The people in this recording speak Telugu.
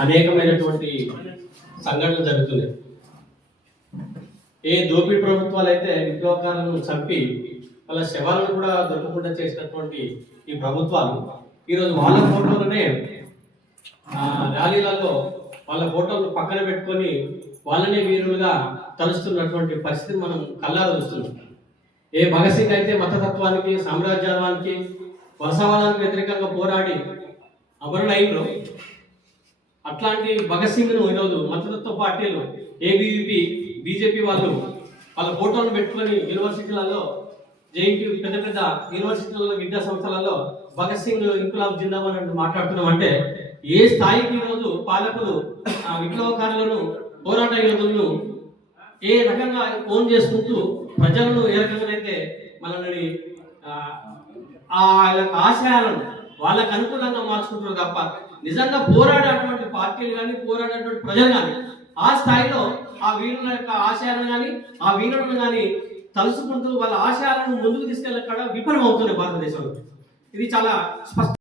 అనేకమైనటువంటి సంఘటనలు జరుగుతున్నాయి. ఏ దోపిడీ ప్రభుత్వాలు అయితే విప్లవకారులను చంపి వాళ్ళ శవాలను కూడా దొరకకుండా చేసినటువంటి ఈ ప్రభుత్వాలు ఈరోజు వాళ్ళ ఫోటోలనే ర్యాలీలలో వాళ్ళ ఫోటోలు పక్కన పెట్టుకొని వాళ్ళనే వీరులుగా తలుస్తున్నటువంటి పరిస్థితి మనం కళ్ళారా చూస్తున్నాం. ఏ భగత్ సింగ్ అయితే మతతత్వానికి, సామ్రాజ్యవాదానికి, వలసవాదానికి వ్యతిరేకంగా పోరాడి అమరుడైనో అట్లాంటి భగత్ సింగ్ను ఈరోజు మతతత్వ పార్టీలు ఏబీవీపీ, బీజేపీ వాళ్ళు వాళ్ళ ఫోటోలను పెట్టుకొని యూనివర్సిటీలలో, జేఎన్టీ పెద్ద పెద్ద యూనివర్సిటీలలో, విద్యా సంస్థలలో భగత్ సింగ్ ఇంకులాబ్ జిందాబాద్ అంటూ మాట్లాడుతున్నామంటే ఏ స్థాయికి ఈరోజు పాలకులు విప్లవకారులను, పోరాట యోధులను ఏ రకంగా ఫోన్ చేసుకుంటూ ప్రజలను ఏ రకంగానైతే మనల్ని ఆ ఆశయాలను వాళ్ళకు అనుకూలంగా మార్చుకుంటారు తప్ప నిజంగా పోరాడేటువంటి పార్టీలు కానీ, పోరాడేటువంటి ప్రజలు కానీ ఆ స్థాయిలో ఆ వీరుల యొక్క ఆశయాలను కానీ, ఆ వీరులను కానీ తలుసుకుంటూ వాళ్ళ ఆశయాలను ముందుకు తీసుకెళ్ళక్కడ విఫలం అవుతున్నాయి భారతదేశంలో. ఇది చాలా స్పష్టం.